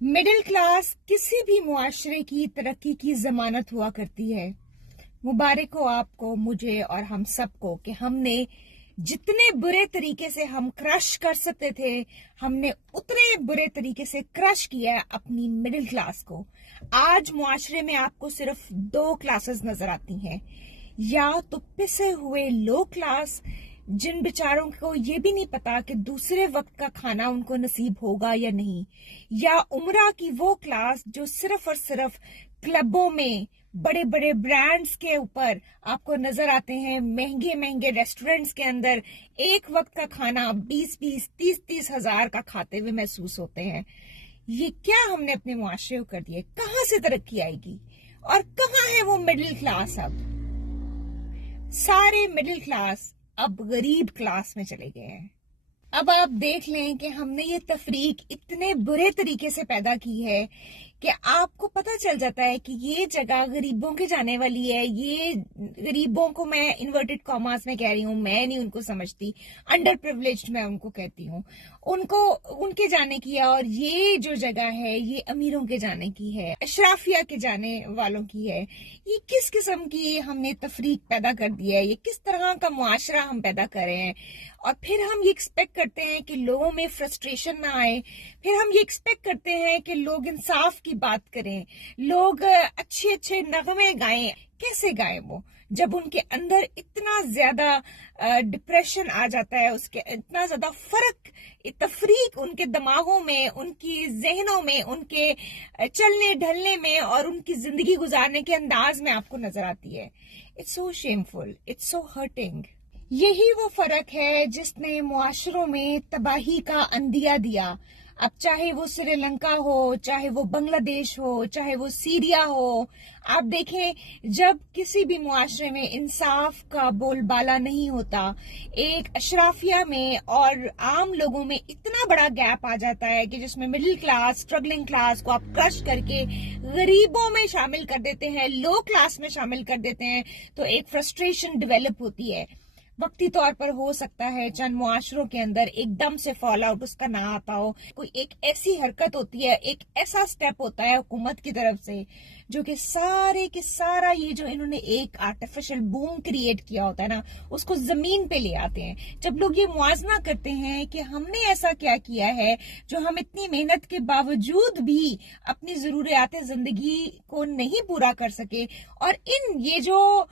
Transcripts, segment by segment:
Middle class किसी भी मुआशरे की तरक्की की जमानत हुआ करती है। मुबारक हो आपको, मुझे और हम सबको कि हमने जितने बुरे तरीके से हम क्रश कर सकते थे, हमने उतने बुरे तरीके से क्रश किया है अपनी मिडिल क्लास को। आज मुआशरे में आपको सिर्फ दो क्लासेस नजर आती हैं, या तो पिसे हुए लो क्लास जिन बेचारों को ये भी नहीं पता कि दूसरे वक्त का खाना उनको नसीब होगा या नहीं, या उम्रा की वो क्लास जो सिर्फ और सिर्फ क्लबों में बड़े बड़े ब्रांड्स के ऊपर आपको नजर आते हैं, महंगे महंगे रेस्टोरेंट्स के अंदर एक वक्त का खाना 20-20, 30-30 हजार का खाते हुए महसूस होते हैं। ये क्या हमने अपने मुआशरे को कर दिया? कहाँ से तरक्की आएगी और कहाँ है वो मिडिल क्लास? अब सारे मिडिल क्लास अब गरीब क्लास में चले गए हैं। अब आप देख लें कि हमने ये तफरीक इतने बुरे तरीके से पैदा की है कि आपको पता चल जाता है कि ये जगह गरीबों के जाने वाली है। ये गरीबों को मैं इन्वर्टेड कॉमास में कह रही हूँ, मैं नहीं उनको समझती, अंडर प्रिविलेज्ड मैं उनको कहती हूँ, उनको उनके जाने की है। और ये जो जगह है ये अमीरों के जाने की है, अशराफिया के जाने वालों की है। ये किस किस्म की हमने तफरीक पैदा कर दी है? ये किस तरह का मुआशरा हम पैदा कर रहे हैं? और फिर हम ये एक्सपेक्ट करते हैं कि लोगों में फ्रस्ट्रेशन ना आए, फिर हम ये एक्सपेक्ट करते हैं कि लोग इंसाफ की बात करें, लोग अच्छे अच्छे नगमे गाएं। कैसे गाएं वो, जब उनके अंदर इतना ज्यादा डिप्रेशन आ जाता है, उसके इतना ज्यादा फर्क, तफरीक उनके दिमागों में, उनकी जहनों में, उनके चलने ढलने में और उनकी जिंदगी गुजारने के अंदाज में आपको नजर आती है। It's so shameful, it's so hurting. यही वो फर्क है जिसने मुआशरों में तबाही का अंदिया दिया। अब चाहे वो श्रीलंका हो, चाहे वो बांग्लादेश हो, चाहे वो सीरिया हो, आप देखें जब किसी भी मुआशरे में इंसाफ का बोलबाला नहीं होता, एक अशराफिया में और आम लोगों में इतना बड़ा गैप आ जाता है कि जिसमें मिडिल क्लास, स्ट्रगलिंग क्लास को आप क्रश करके गरीबों में शामिल कर देते हैं, लो क्लास में शामिल कर देते हैं, तो एक फ्रस्ट्रेशन डेवलप होती है। वक्ती तौर पर हो सकता है चंद मुआशरों के अंदर एकदम से फॉल आउट उसका ना आता हो, कोई एक ऐसी हरकत होती है, एक ऐसा स्टेप होता है हुकूमत की तरफ से जो कि सारे के सारा ये जो इन्होंने एक आर्टिफिशियल बूम क्रिएट किया होता है ना, उसको जमीन पे ले आते हैं। जब लोग ये मुआजना करते हैं कि हमने ऐसा क्या किया है जो हम इतनी मेहनत के बावजूद भी अपनी जरूरियात जिंदगी को नहीं पूरा कर सके, और ये जो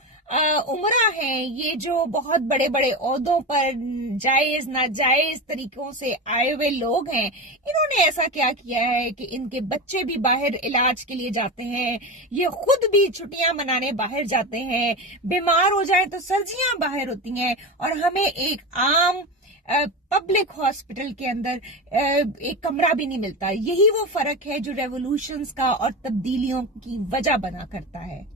उमरा हैं, ये जो बहुत बड़े बड़े ओहदों पर जायज नाजायज तरीकों से आए हुए लोग हैं, इन्होंने ऐसा क्या किया है कि इनके बच्चे भी बाहर इलाज के लिए जाते हैं, ये खुद भी छुट्टियां मनाने बाहर जाते हैं, बीमार हो जाए तो सर्जियां बाहर होती हैं, और हमें एक आम पब्लिक हॉस्पिटल के अंदर एक कमरा भी नहीं मिलता। यही वो फर्क है जो रेवोल्यूशंस का और तब्दीलियों की वजह बना करता है।